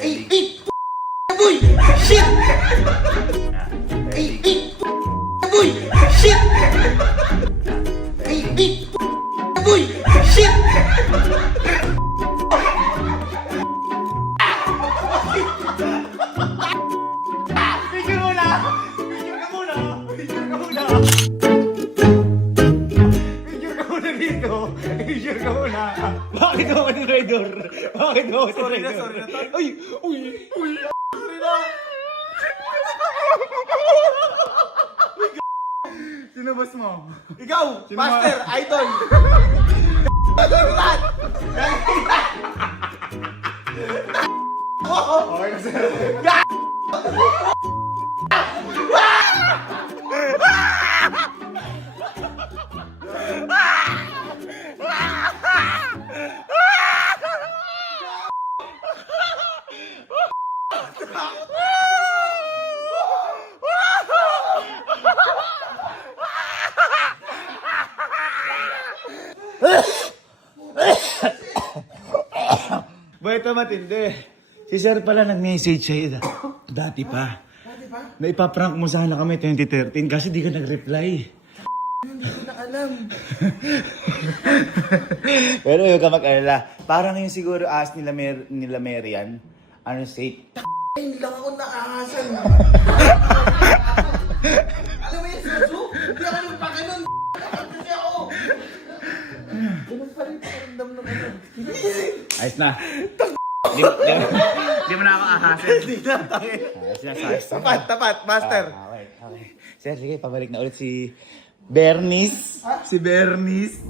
Ay, boy! Shit! Ay, boy! Shit! Ay, boy! Shit! Picture muna! Picture ka muna! Picture ka muna! Picture ka muna dito! Picture ka muna! Bakit ako ni Raidor? Bakit ako si Raidor? Sorry na, Ay! Uy! Uy! Sorry na! Sino boss mo? Ikaw! Sino Master! Idol! Okay na sir. Boy, ito matindi. Si Sir pala nag-message sa'yo dati pa. Dati ba? Na ipaprank mo sana kami 2013 kasi di ka nag-reply. Hindi ko na alam. Pero huwag ka mag-alala. Parang yung siguro ask nila, nila Marian. Ano safe? Hindi lang ako naahasan. Alam mo yung susu? Hindi ako nang pakanon. Kasi ako. Ganun pa rin pakiramdam ng ano. Ayos na. Di mo na ako ahasin. Hindi na tayo. Ayos na, ayos na. Tapat, master. Okay, okay. Sir, sige, pabalik na ulit si Bernice. Si Bernice.